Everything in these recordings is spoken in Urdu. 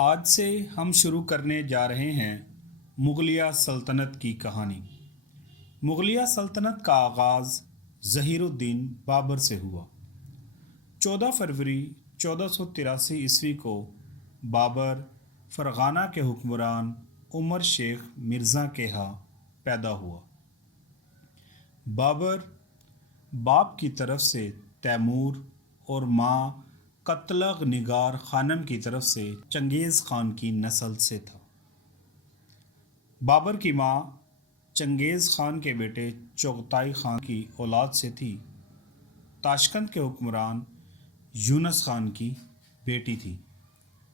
آج سے ہم شروع کرنے جا رہے ہیں مغلیہ سلطنت کی کہانی۔ مغلیہ سلطنت کا آغاز ظہیر الدین بابر سے ہوا۔ 14 فروری 1483 کو بابر فرغانہ کے حکمران عمر شیخ مرزا کے ہاں پیدا ہوا۔ بابر باپ کی طرف سے تیمور اور ماں قتلغ نگار خانم کی طرف سے چنگیز خان کی نسل سے تھا۔ بابر کی ماں چنگیز خان کے بیٹے چغتائی خان کی اولاد سے تھی۔ تاشقند کے حکمران یونس خان کی بیٹی تھی۔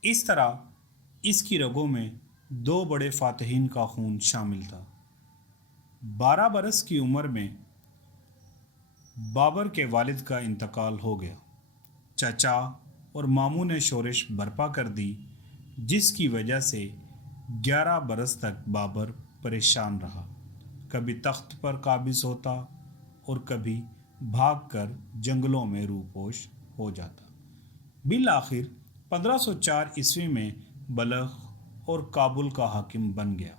اس طرح اس کی رگوں میں 2 بڑے فاتحین کا خون شامل تھا۔ 12 برس کی عمر میں بابر کے والد کا انتقال ہو گیا۔ چچا اور ماموں نے شورش برپا کر دی، جس کی وجہ سے 11 برس تک بابر پریشان رہا۔ کبھی تخت پر قابض ہوتا اور کبھی بھاگ کر جنگلوں میں روپوش ہو جاتا۔ بالآخر 1504 میں بلخ اور کابل کا حاکم بن گیا۔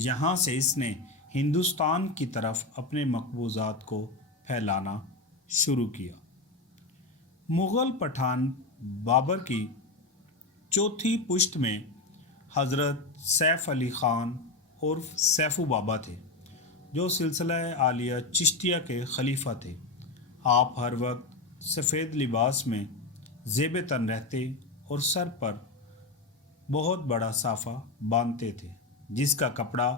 یہاں سے اس نے ہندوستان کی طرف اپنے مقبوضات کو پھیلانا شروع کیا۔ مغل پٹھان بابر کی چوتھی پشت میں حضرت سیف علی خان عرف سیفو بابا تھے، جو سلسلہ عالیہ چشتیہ کے خلیفہ تھے۔ آپ ہر وقت سفید لباس میں زیب تن رہتے اور سر پر بہت بڑا صافہ باندھتے تھے، جس کا کپڑا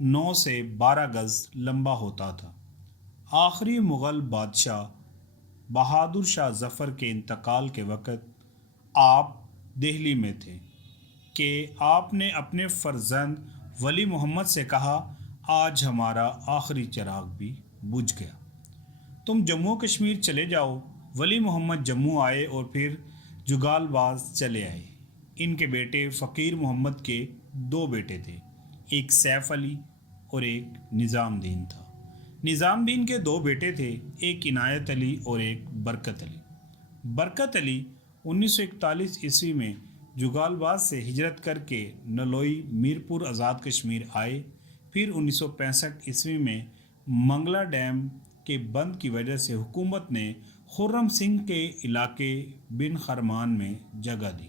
9 سے 12 گز لمبا ہوتا تھا۔ آخری مغل بادشاہ بہادر شاہ ظفر کے انتقال کے وقت آپ دہلی میں تھے کہ آپ نے اپنے فرزند ولی محمد سے کہا، آج ہمارا آخری چراغ بھی بجھ گیا، تم جموں کشمیر چلے جاؤ۔ ولی محمد جموں آئے اور پھر جگال باز چلے آئے۔ ان کے بیٹے فقیر محمد کے 2 بیٹے تھے، ایک سیف علی اور ایک نظام دین تھا۔ نظام دین کے 2 بیٹے تھے، ایک عنایت علی اور ایک برکت علی۔ برکت علی 1941 میں جگال باز سے ہجرت کر کے نلوئی میرپور آزاد کشمیر آئے۔ پھر 1965 میں منگلا ڈیم کے بند کی وجہ سے حکومت نے خرم سنگھ کے علاقے بن خرمان میں جگہ دی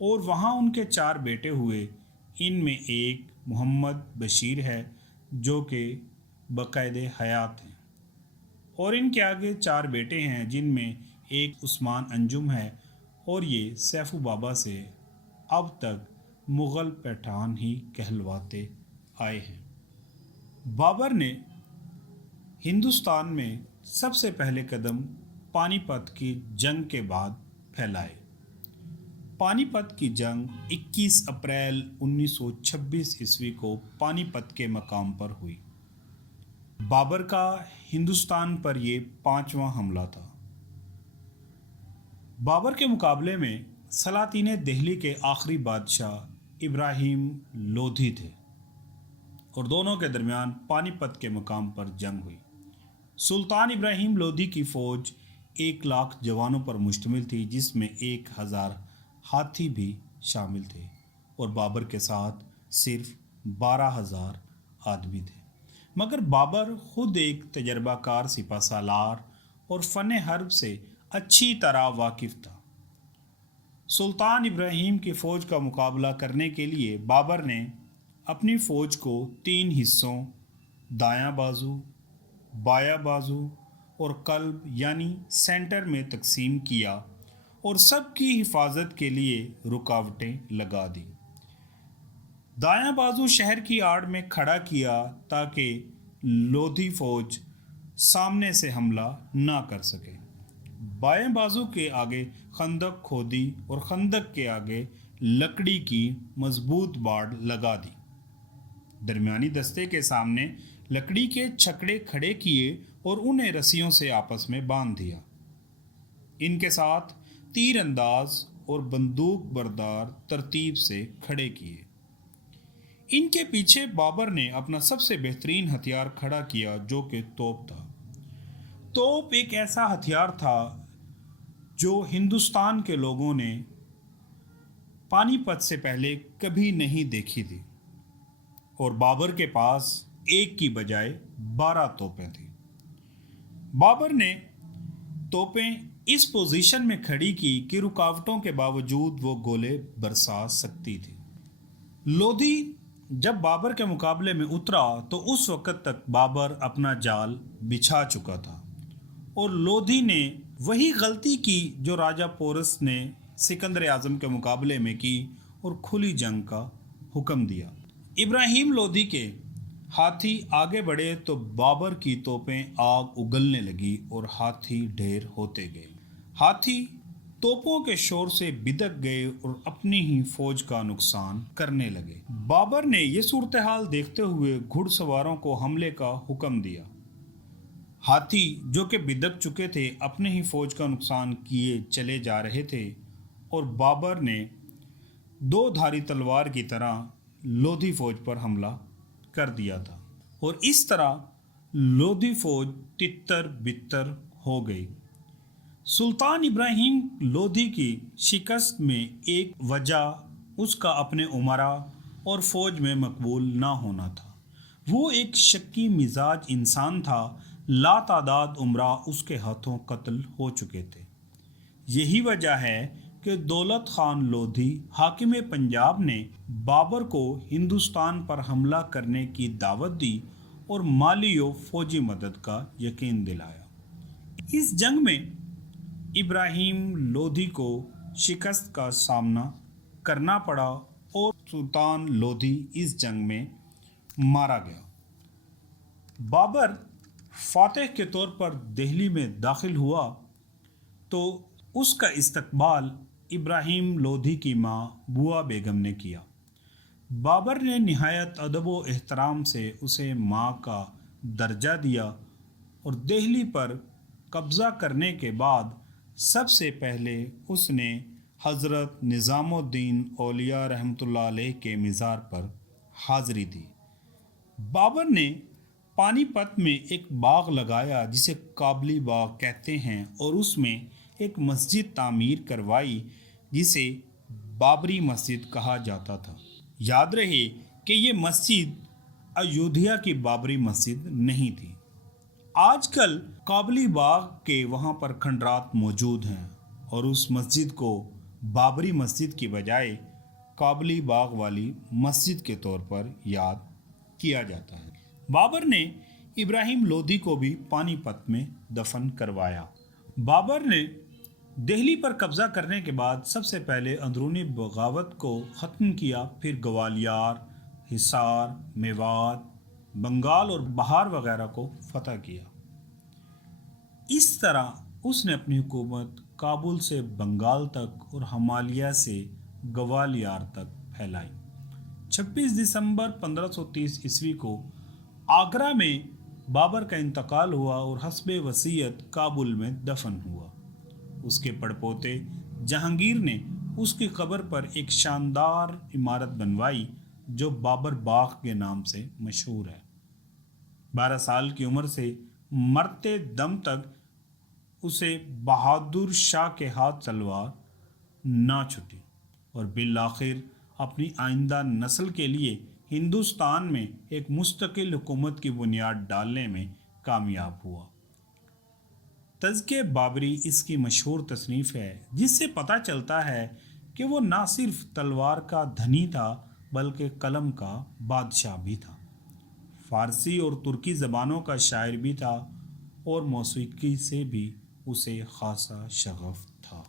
اور وہاں ان کے 4 بیٹے ہوئے۔ ان میں ایک محمد بشیر ہے جو کہ بقید حیات ہیں، اور ان کے آگے 4 بیٹے ہیں، جن میں ایک عثمان انجم ہے، اور یہ سیفو بابا سے اب تک مغل پٹھان ہی کہلواتے آئے ہیں۔ بابر نے ہندوستان میں سب سے پہلے قدم پانی پت کی جنگ کے بعد پھیلائے۔ پانی پت کی جنگ 21 اپریل 1926 کو پانی پت کے مقام پر ہوئی۔ بابر کا ہندوستان پر یہ 5واں حملہ تھا۔ بابر کے مقابلے میں سلاطین دہلی کے آخری بادشاہ ابراہیم لودھی تھے، اور دونوں کے درمیان پانی پت کے مقام پر جنگ ہوئی۔ سلطان ابراہیم لودھی کی فوج 1 لاکھ جوانوں پر مشتمل تھی، جس میں 1000 ہاتھی بھی شامل تھے، اور بابر کے ساتھ صرف 12,000 آدمی تھے۔ مگر بابر خود ایک تجربہ کار سپہ سالار اور فن حرب سے اچھی طرح واقف تھا۔ سلطان ابراہیم کی فوج کا مقابلہ کرنے کے لیے بابر نے اپنی فوج کو 3 حصوں دایاں بازو، بایاں بازو اور قلب یعنی سینٹر میں تقسیم کیا اور سب کی حفاظت کے لیے رکاوٹیں لگا دیں۔ دایاں بازو شہر کی آڑ میں کھڑا کیا تاکہ لودھی فوج سامنے سے حملہ نہ کر سکے۔ بائیں بازو کے آگے خندق کھودی اور خندق کے آگے لکڑی کی مضبوط باڑ لگا دی۔ درمیانی دستے کے سامنے لکڑی کے چھکڑے کھڑے کیے اور انہیں رسیوں سے آپس میں باندھ دیا۔ ان کے ساتھ تیر انداز اور بندوق بردار ترتیب سے کھڑے کیے۔ ان کے پیچھے بابر نے اپنا سب سے بہترین ہتھیار کھڑا کیا، جو کہ توپ تھا۔ توپ ایک ایسا ہتھیار تھا جو ہندوستان کے لوگوں نے پانی پت سے پہلے کبھی نہیں دیکھی تھی، اور بابر کے پاس ایک کی بجائے 12 توپیں تھیں۔ بابر نے توپیں اس پوزیشن میں کھڑی کی کہ رکاوٹوں کے باوجود وہ گولے برسا سکتی تھی۔ لودھی جب بابر کے مقابلے میں اترا تو اس وقت تک بابر اپنا جال بچھا چکا تھا، اور لودھی نے وہی غلطی کی جو راجہ پورس نے سکندر اعظم کے مقابلے میں کی اور کھلی جنگ کا حکم دیا۔ ابراہیم لودھی کے ہاتھی آگے بڑھے تو بابر کی توپیں آگ اگلنے لگی اور ہاتھی ڈھیر ہوتے گئے۔ ہاتھی توپوں کے شور سے بدک گئے اور اپنی ہی فوج کا نقصان کرنے لگے۔ بابر نے یہ صورتحال دیکھتے ہوئے گھڑ سواروں کو حملے کا حکم دیا۔ ہاتھی جو کہ بدک چکے تھے اپنے ہی فوج کا نقصان کیے چلے جا رہے تھے، اور بابر نے 2 دھاری تلوار کی طرح لودھی فوج پر حملہ کر دیا تھا، اور اس طرح لودھی فوج تتر بتر ہو گئی۔ سلطان ابراہیم لودھی کی شکست میں ایک وجہ اس کا اپنے امراء اور فوج میں مقبول نہ ہونا تھا۔ وہ ایک شکی مزاج انسان تھا، لا تعداد امراء اس کے ہاتھوں قتل ہو چکے تھے۔ یہی وجہ ہے کہ دولت خان لودھی حاکم پنجاب نے بابر کو ہندوستان پر حملہ کرنے کی دعوت دی اور مالی و فوجی مدد کا یقین دلایا۔ اس جنگ میں ابراہیم لودھی کو شکست کا سامنا کرنا پڑا اور سلطان لودھی اس جنگ میں مارا گیا۔ بابر فاتح کے طور پر دہلی میں داخل ہوا تو اس کا استقبال ابراہیم لودھی کی ماں بوا بیگم نے کیا۔ بابر نے نہایت ادب و احترام سے اسے ماں کا درجہ دیا، اور دہلی پر قبضہ کرنے کے بعد سب سے پہلے اس نے حضرت نظام الدین اولیاء رحمۃ اللہ علیہ کے مزار پر حاضری دی۔ بابر نے پانی پت میں ایک باغ لگایا جسے کابلی باغ کہتے ہیں، اور اس میں ایک مسجد تعمیر کروائی جسے بابری مسجد کہا جاتا تھا۔ یاد رہے کہ یہ مسجد ایودھیا کی بابری مسجد نہیں تھی۔ آج کل کابلی باغ کے وہاں پر کھنڈرات موجود ہیں، اور اس مسجد کو بابری مسجد کی بجائے کابلی باغ والی مسجد کے طور پر یاد کیا جاتا ہے۔ بابر نے ابراہیم لودھی کو بھی پانی پت میں دفن کروایا۔ بابر نے دہلی پر قبضہ کرنے کے بعد سب سے پہلے اندرونی بغاوت کو ختم کیا، پھر گوالیار، حصار، میوات، بنگال اور بہار وغیرہ کو فتح کیا۔ اس طرح اس نے اپنی حکومت کابل سے بنگال تک اور ہمالیہ سے گوالیار تک پھیلائی۔ 26 دسمبر 1530 عیسوی کو آگرہ میں بابر کا انتقال ہوا اور حسب وصیت کابل میں دفن ہوا۔ اس کے پڑپوتے جہانگیر نے اس کی قبر پر ایک شاندار عمارت بنوائی جو بابر باغ کے نام سے مشہور ہے۔ 12 سال کی عمر سے مرتے دم تک اسے بہادر شاہ کے ہاتھ تلوار نہ چھٹی، اور بالآخر اپنی آئندہ نسل کے لیے ہندوستان میں ایک مستقل حکومت کی بنیاد ڈالنے میں کامیاب ہوا۔ تذکرہ بابری اس کی مشہور تصنیف ہے، جس سے پتہ چلتا ہے کہ وہ نہ صرف تلوار کا دھنی تھا بلکہ قلم کا بادشاہ بھی تھا۔ فارسی اور ترکی زبانوں کا شاعر بھی تھا، اور موسیقی سے بھی اسے خاصا شغف تھا۔